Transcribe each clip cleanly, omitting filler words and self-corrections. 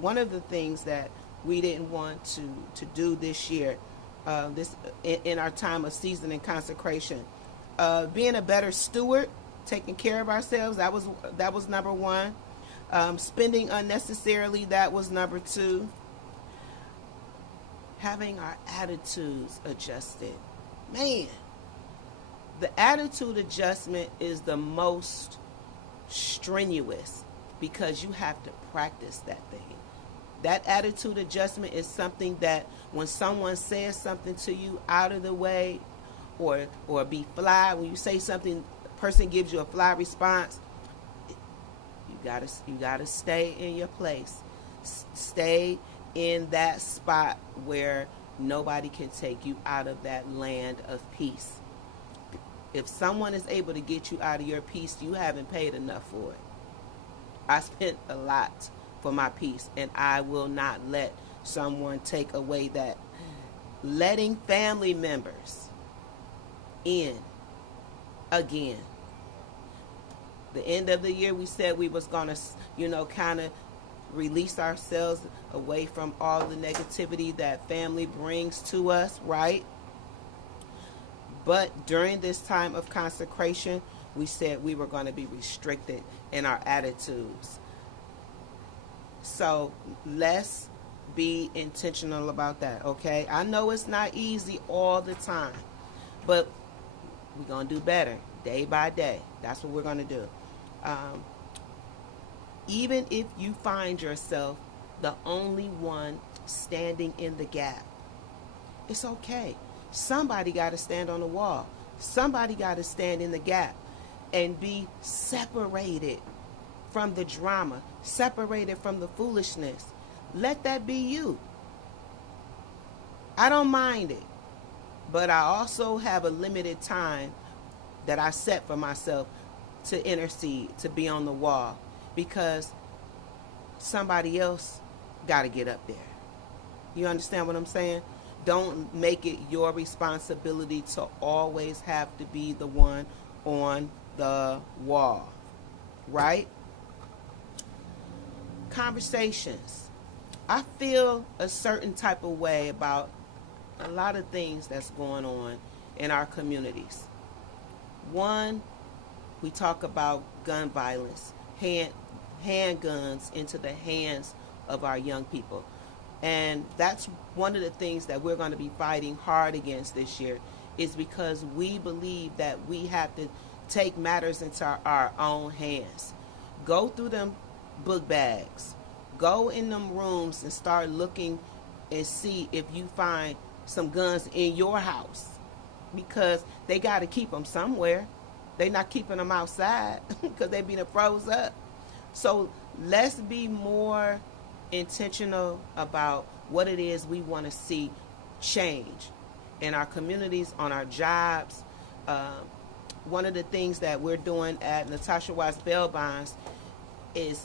one of the things that we didn't want to do this year, this in our time of season and consecration, being a better steward, taking care of ourselves. That was number one. Spending unnecessarily. That was number two. Having our attitudes adjusted. Man, the attitude adjustment is the most strenuous because you have to practice that thing. That attitude adjustment is something that when someone says something to you out of the way or be fly, when you say something, a person gives you a fly response, you gotta stay in your place. Stay in that spot where nobody can take you out of that land of peace. If someone is able to get you out of your peace, you haven't paid enough for it. I spent a lot for my peace, and I will not let someone take away that. Letting family members in again. The end of the year, we said we was going to, kind of release ourselves away from all the negativity that family brings to us, right? But during this time of consecration, we said we were going to be restricted in our attitudes. So let's be intentional about that, okay? I know it's not easy all the time, but we're going to do better day by day. That's what we're going to do. Even if you find yourself the only one standing in the gap, it's okay. Somebody got to stand on the wall. Somebody got to stand in the gap and be separated from the drama, separated from the foolishness. Let that be you. I don't mind it, but I also have a limited time that I set for myself to intercede, to be on the wall, because somebody else got to get up there. You understand what I'm saying? Don't make it your responsibility to always have to be the one on the wall, right? Conversations. I feel a certain type of way about a lot of things that's going on in our communities. One, we talk about gun violence, handguns into the hands of our young people. And that's one of the things that we're going to be fighting hard against this year, is because we believe that we have to take matters into our own hands. Go through them book bags. Go in them rooms and start looking and see if you find some guns in your house, because they got to keep them somewhere. They're not keeping them outside because they're being froze up. So let's be more intentional about what it is we want to see change in our communities, on our jobs. One of the things that we're doing at Natasha Watts Bail Bonds is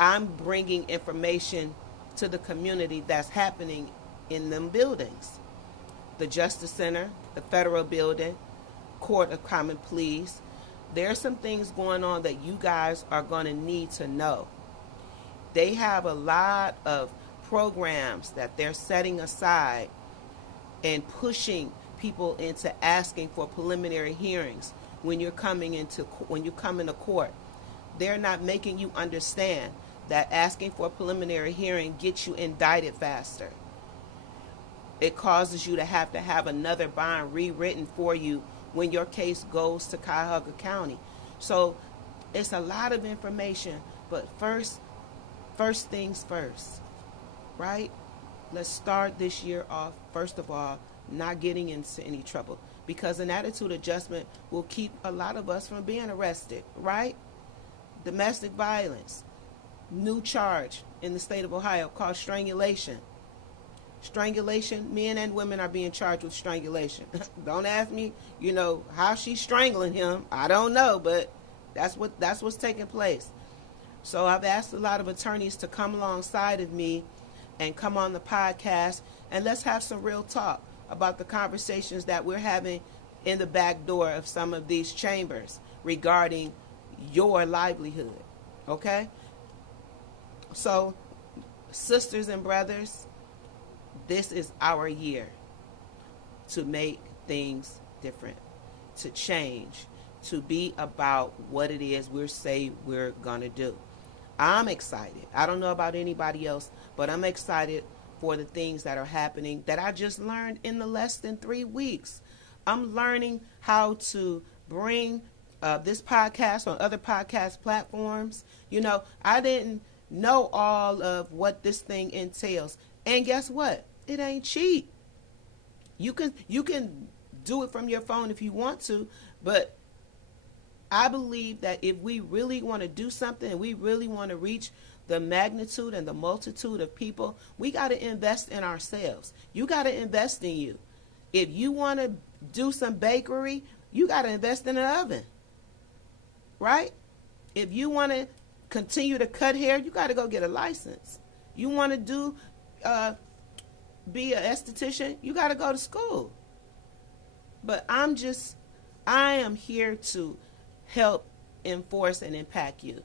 I'm bringing information to the community that's happening in them buildings. The Justice Center, the Federal Building, Court of Common Pleas. There are some things going on that you guys are going to need to know. They have a lot of programs that they're setting aside and pushing people into asking for preliminary hearings when you come into court. They're not making you understand that asking for a preliminary hearing gets you indicted faster. It causes you to have another bond rewritten for you when your case goes to Cuyahoga County. So it's a lot of information, but first things first, right? Let's start this year off, first of all, not getting into any trouble, because an attitude adjustment will keep a lot of us from being arrested, right? Domestic violence, new charge in the state of Ohio called strangulation. Strangulation, men and women are being charged with strangulation. Don't ask me, how she's strangling him. I don't know, but that's what's taking place. So I've asked a lot of attorneys to come alongside of me and come on the podcast, and let's have some real talk about the conversations that we're having in the back door of some of these chambers regarding your livelihood, okay? So sisters and brothers, this is our year to make things different, to change, to be about what it is we're going to do. I'm excited. I don't know about anybody else, but I'm excited for the things that are happening that I just learned in the less than 3 weeks. I'm learning how to bring this podcast on other podcast platforms. You know, I didn't know all of what this thing entails. And guess what? It ain't cheap. You can do it from your phone if you want to, but I believe that if we really want to do something and we really want to reach the magnitude and the multitude of people, we got to invest in ourselves. You got to invest in you. If you want to do some bakery, you got to invest in an oven, right? If you want to continue to cut hair, you got to go get a license. You want to do be an esthetician, you got to go to school. But I am here to help enforce and impact you.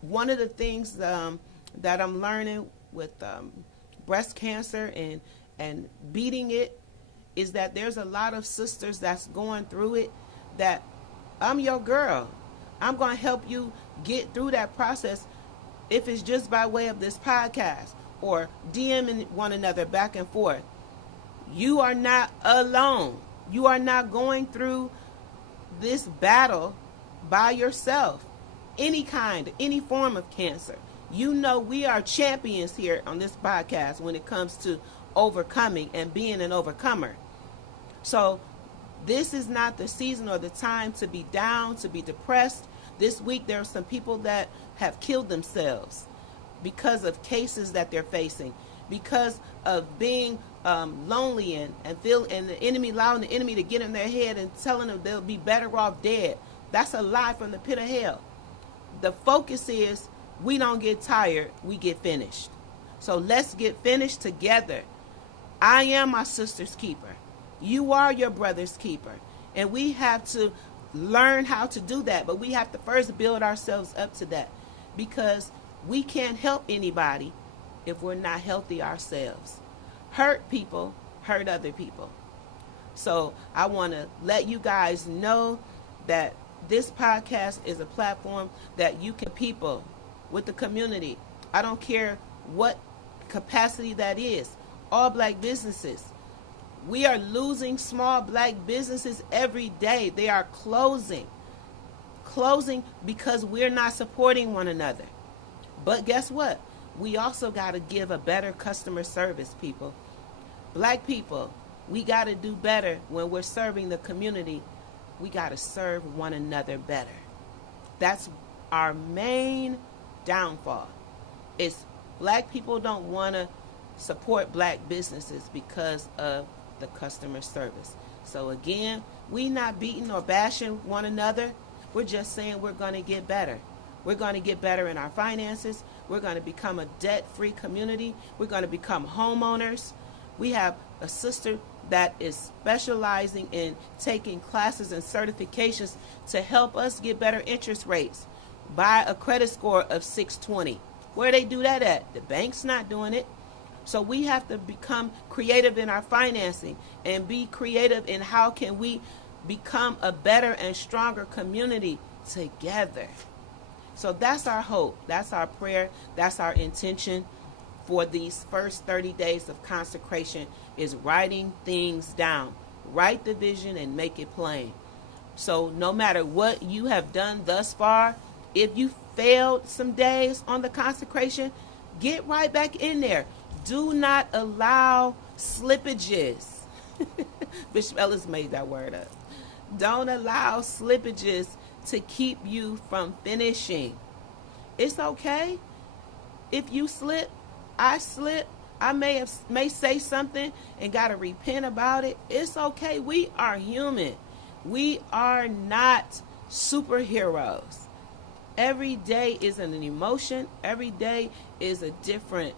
One of the things that I'm learning with breast cancer and beating it is that there's a lot of sisters that's going through it, that I'm your girl. I'm going to help you get through that process, if it's just by way of this podcast or DMing one another back and forth. You are not alone. You are not going through this battle by yourself. Any form of cancer. You know, we are champions here on this podcast when it comes to overcoming and being an overcomer. So this is not the season or the time to be down, to be depressed. This week there are some people that have killed themselves because of cases that they're facing, because of being lonely and the enemy, allowing the enemy to get in their head and telling them they'll be better off dead. That's a lie from the pit of hell. The focus is we don't get tired, we get finished. So let's get finished together. I am my sister's keeper. You are your brother's keeper. And we have to learn how to do that. But we have to first build ourselves up to that, because we can't help anybody if we're not healthy ourselves. Hurt people hurt other people. So I want to let you guys know that this podcast is a platform that you can people with the community. I don't care what capacity that is. All black businesses. We are losing small black businesses every day. They are closing because we're not supporting one another. But guess what? We also got to give a better customer service, people. Black people, we got to do better when we're serving the community. We got to serve one another better. That's our main downfall. It's black people don't want to support black businesses because of the customer service. So again, we not beating or bashing one another. We're just saying we're going to get better. We're going to get better in our finances. We're going to become a debt-free community. We're going to become homeowners. We have a sister that is specializing in taking classes and certifications to help us get better interest rates. Buy a credit score of 620. Where they do that at? The bank's not doing it. So we have to become creative in our financing and be creative in how can we become a better and stronger community together. So that's our hope. That's our prayer. That's our intention for these first 30 days of consecration, is writing things down. Write the vision and make it plain. So no matter what you have done thus far, if you failed some days on the consecration, get right back in there. Do not allow slippages. Bishop Ellis made that word up. Don't allow slippages to keep you from finishing. It's okay if you slip. I slip. I may say something and got to repent about it. It's okay. We are human. We are not superheroes. Every day is an emotion. Every day is a different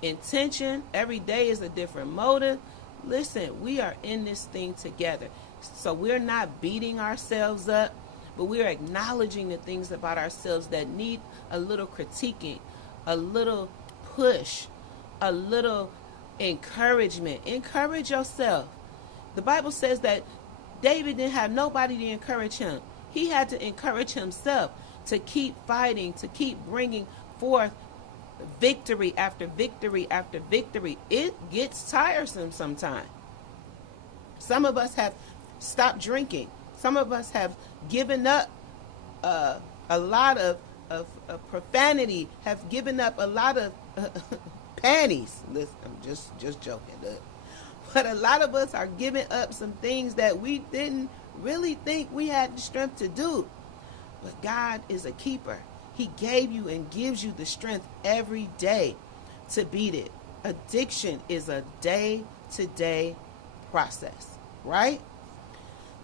intention. Every day is a different motive. Listen, we are in this thing together. So we're not beating ourselves up, but we're acknowledging the things about ourselves that need a little critiquing, a little push, a little encouragement. Encourage yourself. The Bible says that David didn't have nobody to encourage him. He had to encourage himself to keep fighting, to keep bringing forth victory after victory after victory. It gets tiresome sometimes. Some of us have stopped drinking. Some of us have given up a lot of profanity, have given up a lot of panties. Listen, I'm just joking. But a lot of us are giving up some things that we didn't really think we had the strength to do. But God is a keeper. He gave you and gives you the strength every day to beat it. Addiction is a day-to-day process, right?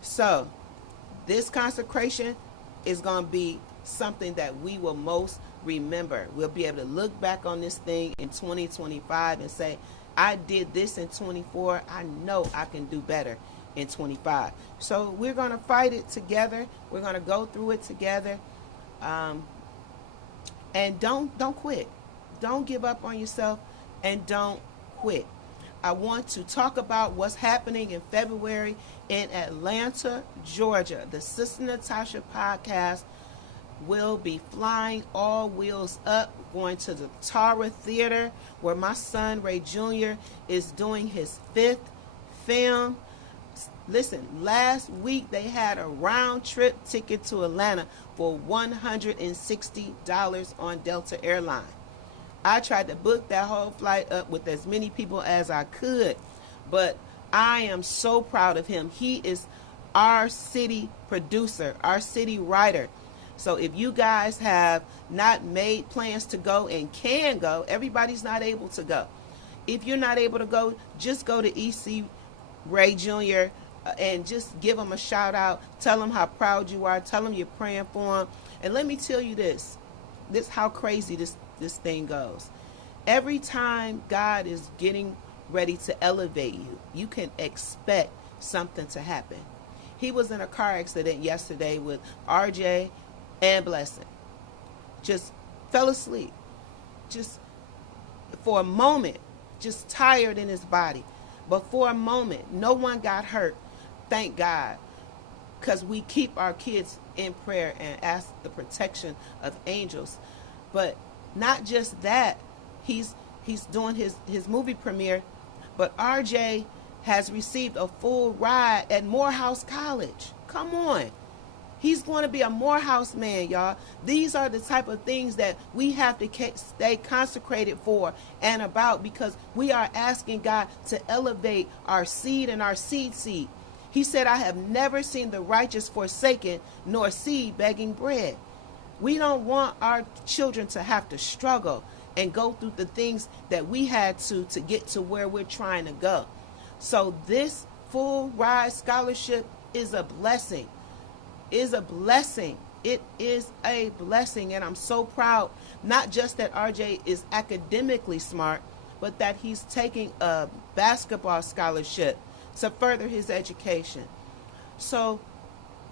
So this consecration is going to be something that we will most remember. We'll be able to look back on this thing in 2025 and say, I did this in 24. I know I can do better in 25. So we're going to fight it together. We're going to go through it together. And don't quit. Don't give up on yourself, and don't quit. I want to talk about what's happening in February in Atlanta, Georgia. The Sista Natasha podcast will be flying all wheels up, going to the Tara Theater, where my son Ray Jr. is doing his 5th film. Listen, last week they had a round trip ticket to Atlanta for $160 on Delta Airlines. I tried to book that whole flight up with as many people as I could, but I am so proud of him. He is our city producer, our city writer. So if you guys have not made plans to go and can go, everybody's not able to go. If you're not able to go, just go to EC Ray Jr. And just give him a shout out. Tell him how proud you are. Tell him you're praying for him. And let me tell you this how crazy this thing goes. Every time God is getting ready to elevate you, you can expect something to happen. He was in a car accident yesterday with RJ and Blessing. Just fell asleep. Just for a moment, just tired in his body. But for a moment, no one got hurt. Thank God. Because we keep our kids in prayer and ask the protection of angels. But not just that, he's doing his movie premiere, but RJ has received a full ride at Morehouse College. Come on. He's going to be a Morehouse man, y'all. These are the type of things that we have to stay consecrated for and about, because we are asking God to elevate our seed and our seed. He said, I have never seen the righteous forsaken, nor seed begging bread. We don't want our children to have to struggle and go through the things that we had to get to where we're trying to go. So this full ride scholarship is a blessing. It is a blessing, and I'm so proud, not just that RJ is academically smart, but that he's taking a basketball scholarship to further his education. So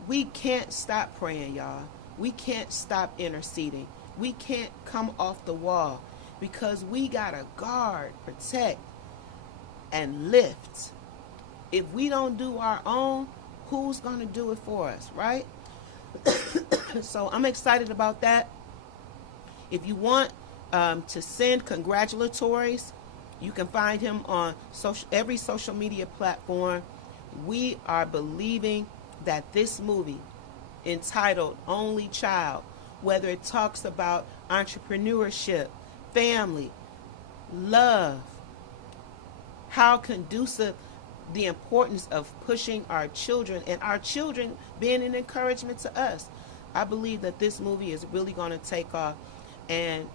we can't stop praying, y'all. We can't stop interceding. We can't come off the wall, because we gotta guard, protect, and lift. If we don't do our own, who's going to do it for us, right? So I'm excited about that. If you want to send congratulatories, you can find him on every social media platform. We are believing that this movie, entitled Only Child, whether it talks about entrepreneurship, family, love, how conducive the importance of pushing our children, and our children being an encouragement to us. I believe that this movie is really going to take off, and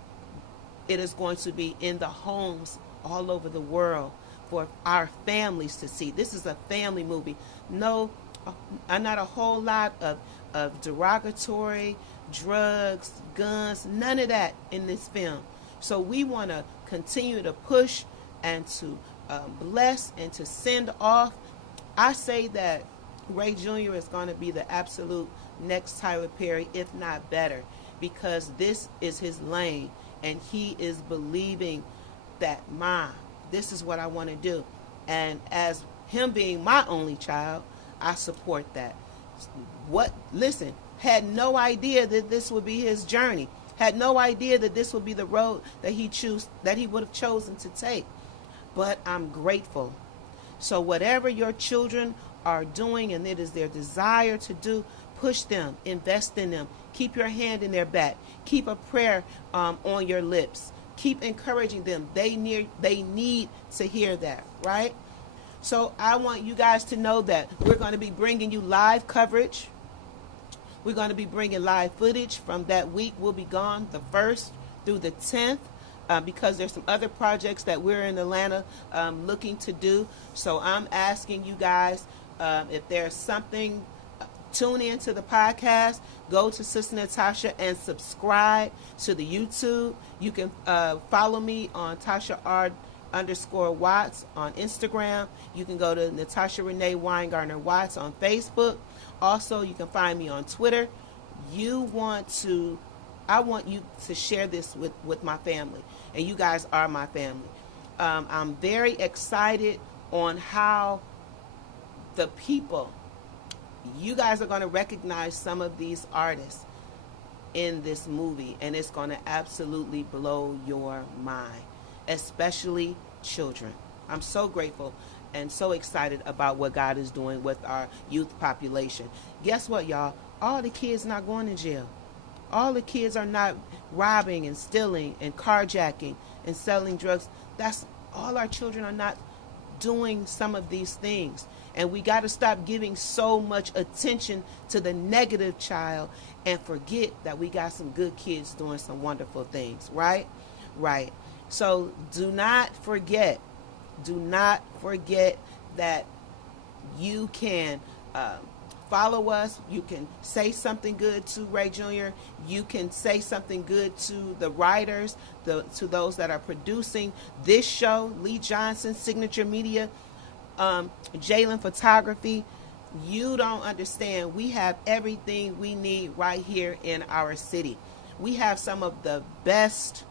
it is going to be in the homes all over the world for our families to see. This is a family movie. No, not a whole lot of derogatory, drugs, guns, none of that in this film. So we want to continue to push and to bless and to send off. I say that Ray Jr. is going to be the absolute next Tyler Perry, if not better, because this is his lane. and he is believing that, Mom, this is what I want to do. And as him being my only child, I support that. Listen, had no idea that this would be his journey. Had no idea that this would be the road that he would have chosen to take. But I'm grateful. So whatever your children are doing and it is their desire to do, push them, invest in them, keep your hand in their back, keep a prayer on your lips, keep encouraging them. They need to hear that, right? So I want you guys to know that we're going to be bringing you live coverage. We're going to be bringing live footage from that week. We'll be gone the 1st through the 10th. Because there's some other projects that we're in Atlanta looking to do. So I'm asking you guys, if there's something, tune in to the podcast, go to Sista Natasha and subscribe to the YouTube. You can follow me on Tasha R_Watts on Instagram. You can go to Natasha Renee Weingartner Watts on Facebook. Also, you can find me on Twitter. I want you to share this with my family, and you guys are my family. I'm very excited on how the people, you guys are going to recognize some of these artists in this movie, and it's going to absolutely blow your mind, especially children. I'm so grateful and so excited about what God is doing with our youth population. Guess what, y'all? All the kids not going to jail. All the kids are not robbing and stealing and carjacking and selling drugs. That's all. Our children are not doing some of these things. And we got to stop giving so much attention to the negative child and forget that we got some good kids doing some wonderful things, right? Right. So do not forget that you can follow us. You can say something good to Ray Jr. You can say something good to the writers, to those that are producing this show, Lee Johnson, Signature Media, Jalen Photography. You don't understand. We have everything we need right here in our city. We have some of the best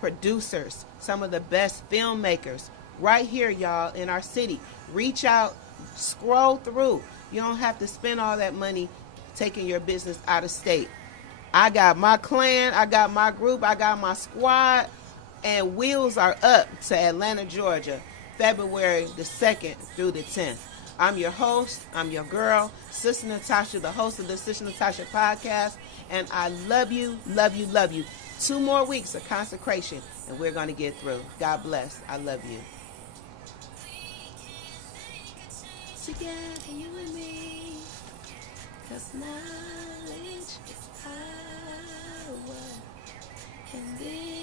producers, some of the best filmmakers right here, y'all, in our city. Reach out, scroll through. You don't have to spend all that money taking your business out of state. I got my clan, I got my group, I got my squad, and wheels are up to Atlanta, Georgia, February the 2nd through the 10th. I'm your host, I'm your girl, Sista Natasha, the host of the Sista Natasha podcast, and I love you, love you, love you. 2 more weeks of consecration, and we're going to get through. God bless. I love you. Together, you and me, 'cause knowledge is power, and this